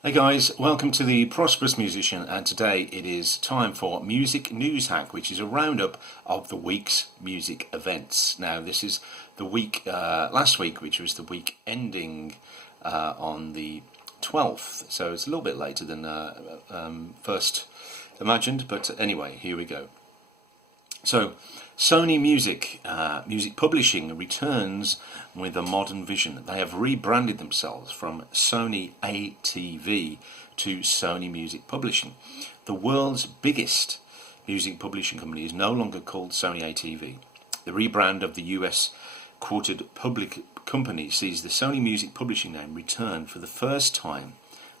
Hey guys, welcome to the Prosperous Musician, and today it is time for Music News Hack, which is a roundup of the week's music events. Now, this is the week, last week, which was the week ending on the 12th, so it's a little bit later than first imagined, but anyway, here we go. So, Sony Music Publishing returns with a modern vision. They have rebranded themselves from Sony ATV to Sony Music Publishing. The world's biggest music publishing company is no longer called Sony ATV. The rebrand of the US quoted public company sees the Sony Music Publishing name return for the first time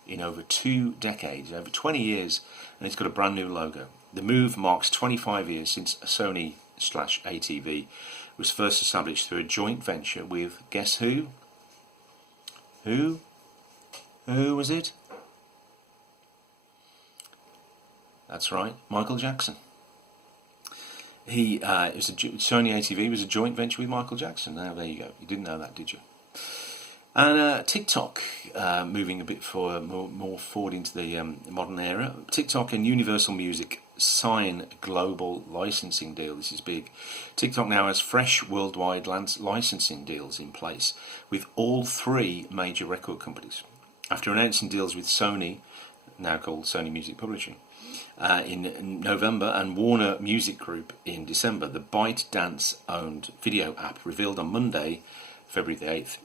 in over 2 decades, over 20 years, and it's got a brand new logo. The move marks 25 years since Sony/ATV was first established through a joint venture with, guess who? Who? Who was it? That's right, Michael Jackson. Sony ATV was a joint venture with Michael Jackson. Now there you go. You didn't know that, did you? And TikTok, moving a bit more forward into the modern era. TikTok and Universal Music sign global licensing deal. This is big. TikTok now has fresh worldwide licensing deals in place with all 3 major record companies. After announcing deals with Sony, now called Sony Music Publishing, in November, and Warner Music Group in December, the ByteDance-owned video app revealed on Monday, February the 8th,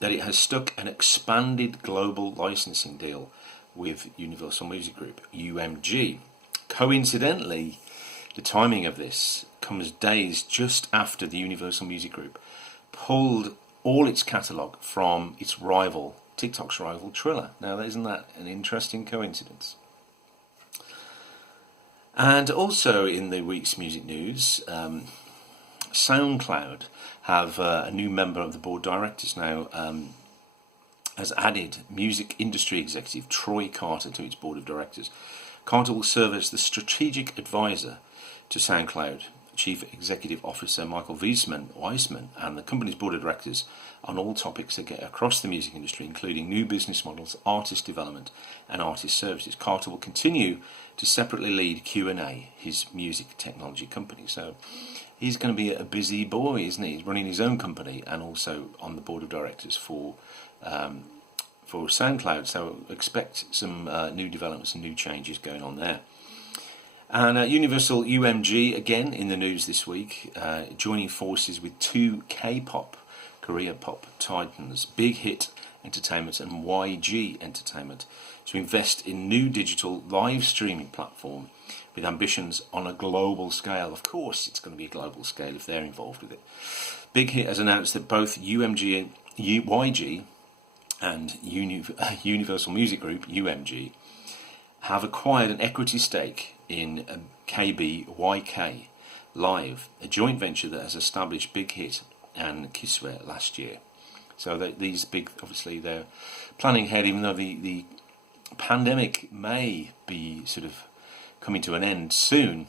that it has struck an expanded global licensing deal with Universal Music Group, UMG. Coincidentally, the timing of this comes days just after the Universal Music Group pulled all its catalogue from its rival, TikTok's rival, Triller. Now, isn't that an interesting coincidence? And also in the week's music news, Soundcloud have a new member of the board of directors now, has added music industry executive Troy Carter to its board of directors. Carter will serve as the strategic advisor to Soundcloud Chief Executive Officer Michael Weissman and the company's board of directors on all topics that get across the music industry, including new business models, artist development, and artist services. Carter will continue to separately lead Q&A, his music technology company. So he's going to be a busy boy, isn't he? He's running his own company and also on the board of directors for SoundCloud. So expect some new developments and new changes going on there. And Universal UMG, again in the news this week, joining forces with 2 K-pop, Korea pop titans, Big Hit Entertainment and YG Entertainment, to invest in new digital live streaming platform with ambitions on a global scale. Of course it's going to be a global scale if they're involved with it. Big Hit has announced that both UMG and YG and Universal Music Group, UMG, have acquired an equity stake in KBYK Live, a joint venture that has established Big Hit and Kiswe last year. So these big, obviously, they're planning ahead, even though the pandemic may be sort of coming to an end soon.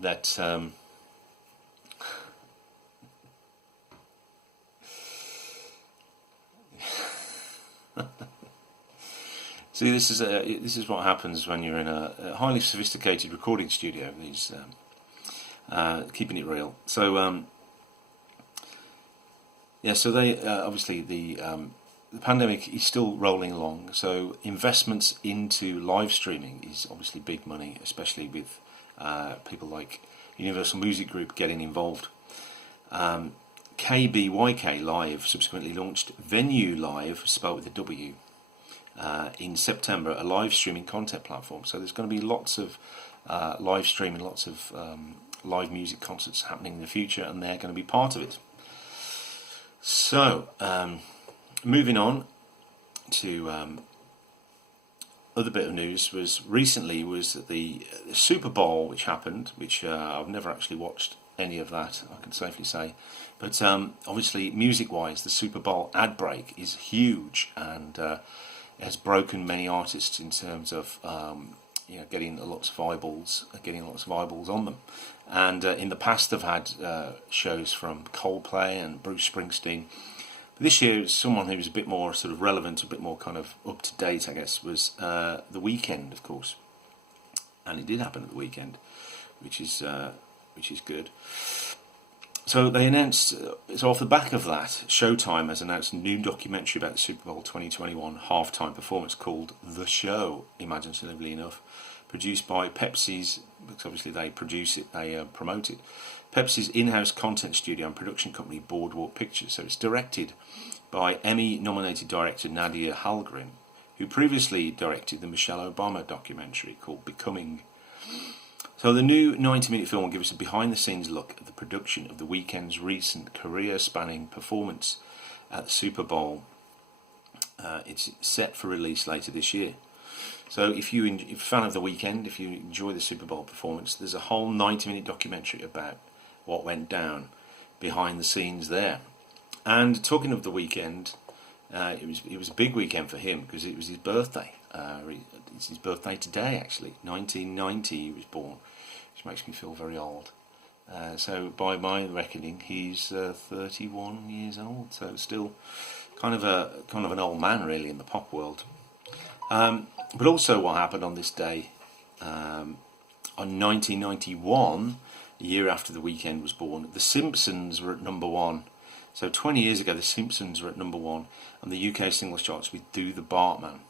That see, this is what happens when you're in a highly sophisticated recording studio. These keeping it real. So so they obviously the pandemic is still rolling along. So investments into live streaming is obviously big money, especially with people like Universal Music Group getting involved. KBYK Live subsequently launched Venue Live, spelled with a W, in September, a live streaming content platform. So there's going to be lots of live streaming, lots of live music concerts happening in the future, and they're going to be part of it. So, moving on to other bit of news was the Super Bowl, which happened, which I've never actually watched any of that, I can safely say. But obviously, music-wise, the Super Bowl ad break is huge and has broken many artists in terms of getting lots of eyeballs on them. And in the past, they've had shows from Coldplay and Bruce Springsteen, But this year, someone who was a bit more sort of relevant, a bit more kind of up to date, I guess, was the Weeknd, of course, and it did happen at the weekend, which is good. So they announced, so off the back of that, Showtime has announced a new documentary about the Super Bowl 2021 halftime performance called The Show, imaginatively enough, produced by Pepsi's, because obviously they produce it, they promote it, Pepsi's in-house content studio and production company Boardwalk Pictures. So it's directed by Emmy-nominated director Nadia Halgren, who previously directed the Michelle Obama documentary called Becoming. So the new 90-minute film will give us a behind-the-scenes look at the production of the Weeknd's recent career-spanning performance at the Super Bowl. It's set for release later this year. So if you're a fan of the Weeknd, if you enjoy the Super Bowl performance, there's a whole 90-minute documentary about what went down behind the scenes there. And talking of the Weeknd, it was a big weekend for him because it was his birthday. It's his birthday today, actually. 1990 he was born, which makes me feel very old. So by my reckoning, he's 31 years old. So still kind of an old man, really, in the pop world. But also, what happened on this day, on 1991, a year after the Weeknd was born, The Simpsons were at number one. So 20 years ago, The Simpsons were at number one on the UK singles charts with "Do the Bartman."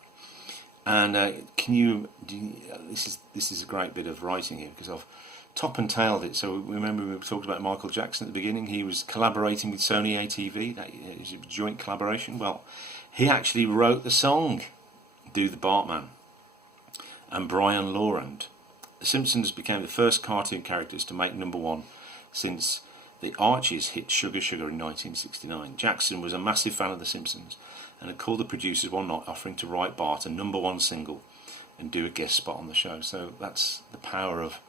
And this is a great bit of writing here because I've top and tailed it. So remember we talked about Michael Jackson at the beginning. He was collaborating with Sony ATV. That is a joint collaboration. Well, he actually wrote the song "Do the Bartman," and Brian Laurent. The Simpsons became the first cartoon characters to make number one since the Archies hit Sugar Sugar in 1969. Jackson was a massive fan of The Simpsons and had called the producers one night offering to write Bart a number one single and do a guest spot on the show. So that's the power of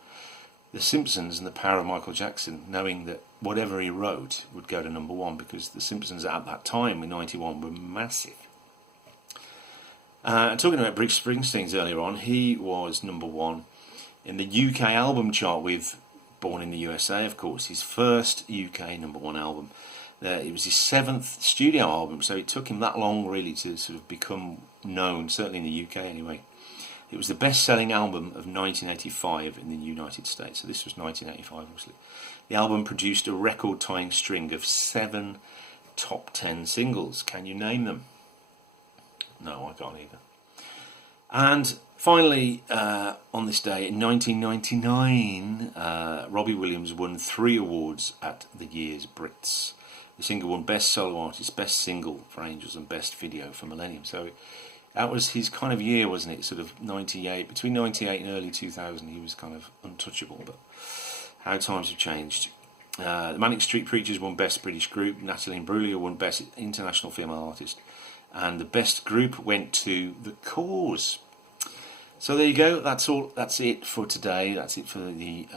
The Simpsons and the power of Michael Jackson, knowing that whatever he wrote would go to number one, because The Simpsons at that time in 91 were massive. Talking about Bruce Springsteen's earlier on, he was number one in the UK album chart with Born in the USA, of course, his first UK number one album. It was his 7th studio album, so it took him that long really to sort of become known, certainly in the UK anyway. It was the best-selling album of 1985 in the United States, so this was 1985 obviously. The album produced a record-tying string of 7 top 10 singles. Can you name them? No, I can't either. And finally, on this day in 1999, Robbie Williams won 3 awards at the year's Brits. The singer won Best Solo Artist, Best Single for Angels, and Best Video for Millennium. So that was his kind of year, wasn't it? Sort of 98, between 98 and early 2000, he was kind of untouchable. But how times have changed. The Manic Street Preachers won Best British Group. Natalie Imbruglia won Best International Female Artist. And the best group went to The Cause. So there you go. That's all. That's it for today. That's it for the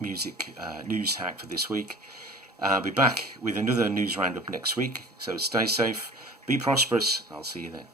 music news hack for this week. I'll be back with another news roundup next week. So stay safe, be prosperous. I'll see you then.